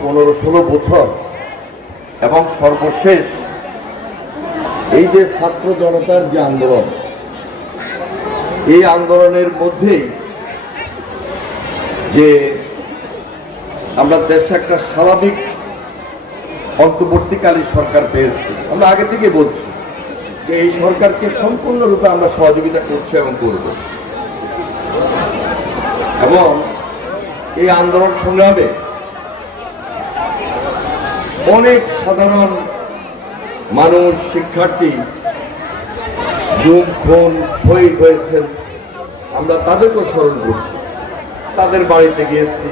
পনেরো, ষোলো বছর। এবং সর্বশেষ এই যে ছাত্র জনতার যে আন্দোলন, এই আন্দোলনের মধ্যেই যে আমরা দেশে একটা স্বাভাবিক অন্তর্বর্তীকালীন সরকার পেয়েছি। আমরা আগে থেকে বলছি যে এই সরকারকে সম্পূর্ণরূপে আমরা সহযোগিতা করছি এবং করব। এবং এই আন্দোলন সংগ্রামে অনেক সাধারণ মানুষ, শিক্ষার্থী গুম খুন শহীদ হয়েছেন। আমরা তাদেরকেও স্মরণ করছি। তাদের বাড়িতে গিয়েছি।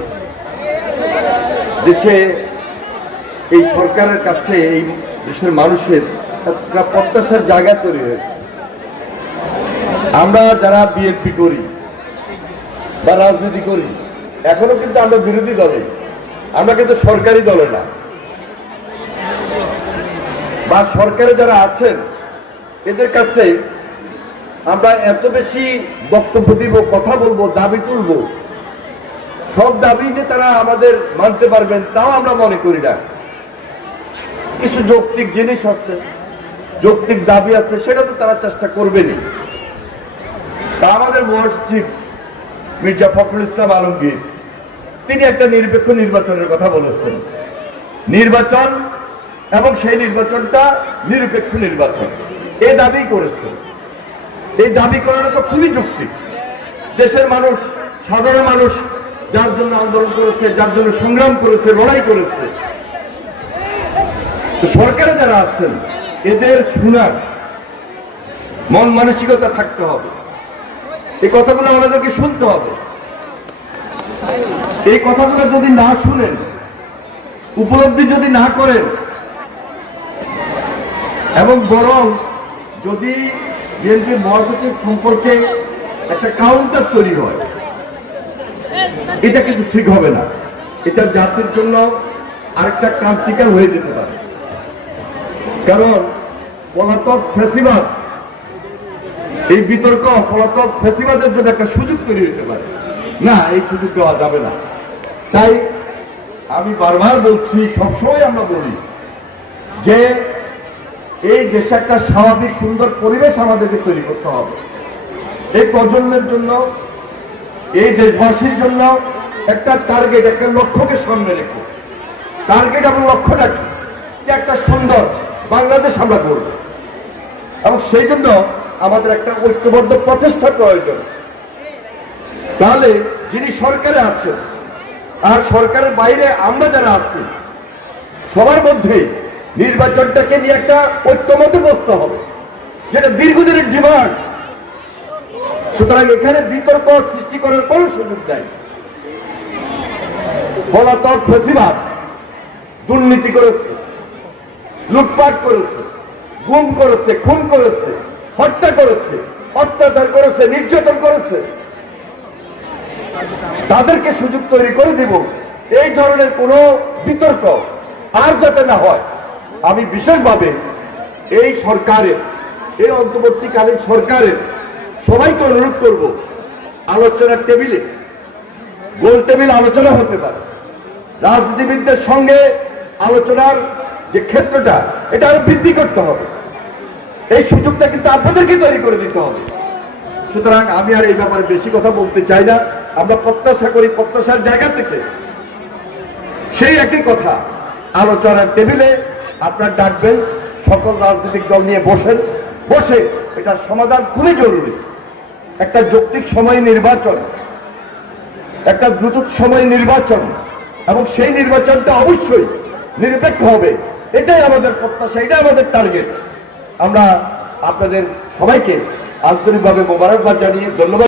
দেশে এই সরকারের কাছে এই দেশের মানুষের একটা প্রত্যাশার জায়গা তৈরি হয়েছে। আমরা যারা বিএনপি করি বা রাজনীতি করি, এখনও কিন্তু আমরা বিরোধী দলে। আমরা কিন্তু সরকারি দলে না। বা সরকারে যারা আছেন, এদের কাছে আমরা এত বেশি বক্তব্য দিব, কথা বলব, দাবি তুলবো। সব দাবি যে তারা আমাদের মানতে পারবেন, তাও আমরা মনে করি না। কিছু যৌক্তিক জিনিস আছে, যৌক্তিক দাবি আছে, সেটা তো তারা চেষ্টা করবেনই। তা আমাদের মহাসচিব মির্জা ফখরুল ইসলাম আলমগীর, তিনি একটা নিরপেক্ষ নির্বাচনের কথা বলেছেন। নির্বাচন এবং সেই নির্বাচনটা নিরপেক্ষ নির্বাচন। এই দাবি করেছেন এই দাবি করাটা তো খুবই যুক্তি। দেশের মানুষ, সাধারণ মানুষ যার জন্য আন্দোলন করেছে, যার জন্য সংগ্রাম করেছে, লড়াই করেছে। সরকারে যারা আছেন, এদের শোনার মন মানসিকতা থাকতে হবে। এই কথাগুলো আমাদেরকে শুনতে হবে। এই কথাগুলো যদি না শুনেন, উপলব্ধি যদি না করেন এবং বরং যদি বিএনপি মহাসচিব সম্পর্কে একটা কাউন্টার তৈরি হয়, এটা কিন্তু ঠিক হবে না। এটা জাতির জন্য আরেকটা ক্রান্তিকার হয়ে যেতে পারে। কারণ পলাতক ফেসিবাদ, এই বিতর্ক পলাতক ফেসিবাদের জন্য একটা সুযোগ তৈরি হতে পারে। না, এই সুযোগ দেওয়া যাবে না। তাই আমি বারবার বলছি, সবসময় আমরা বলি যে এই দেশে একটা স্বাভাবিক সুন্দর পরিবেশ আমাদেরকে তৈরি করতে হবে। এই প্রজন্মের জন্য, এই দেশবাসীর জন্য একটা টার্গেট একটা লক্ষ্যকে সামনে রেখে। টার্গেট এবং লক্ষ্যটা কি? যে একটা সুন্দর বাংলাদেশ আমরা করব এবং সেই জন্য আমাদের একটা ঐক্যবদ্ধ প্রচেষ্টা প্রয়োজন। তাহলে যিনি সরকারে আছেন, আর সরকারের বাইরে আমরা যারা আছি, সবার মধ্যে নির্বাচনটাকে নিয়ে একটা ঐক্যমতে বসতে হবে, যেটা দীর্ঘদিনের ডিমান্ড। সুতরাং এখানে বিতর্ক সৃষ্টি করার কোন সুযোগ নেই। পলাতক ফেসিবাদ দুর্নীতি করেছে, লুটপাট করেছে, গুম করেছে, খুন করেছে, হত্যা করেছে, অত্যাচার করেছে, নির্যাতন করেছে। তাদেরকে সুযোগ তৈরি করে দিব। এই ধরনের কোন বিতর্ক আর যাতে না হয়। আমি বিশেষভাবে এই সরকারের, এই অন্তর্বর্তীকালীন সরকারের সবাইকে অনুরোধ করব, আলোচনার টেবিলে, গোল টেবিল আলোচনা হতে পারে। রাজনীতিবিদদের সঙ্গে আলোচনার যে ক্ষেত্রটা, এটা আরও বৃদ্ধি করতে হবে। এই সুযোগটা কিন্তু আপনাদেরকে তৈরি করে দিতে হবে। সুতরাং আমি আর এই ব্যাপারে বেশি কথা বলতে চাই না। আমরা প্রত্যাশা করি প্রত্যাশার জায়গা থেকে সেই একই কথা, আলোচনার টেবিলে আপনার ডাকবেন, সকল রাজনৈতিক দল নিয়ে বসেন। বসে এটার সমাধান খুবই জরুরি। একটা যৌক্তিক সময় নির্বাচন, একটা দ্রুত সময় নির্বাচন, এবং সেই নির্বাচনটা অবশ্যই নিরপেক্ষ হবে। এটাই আমাদের প্রত্যাশা, এটাই আমাদের টার্গেট। আমরা আপনাদের সবাইকে আন্তরিকভাবে মোবারকবাদ জানিয়ে ধন্যবাদ।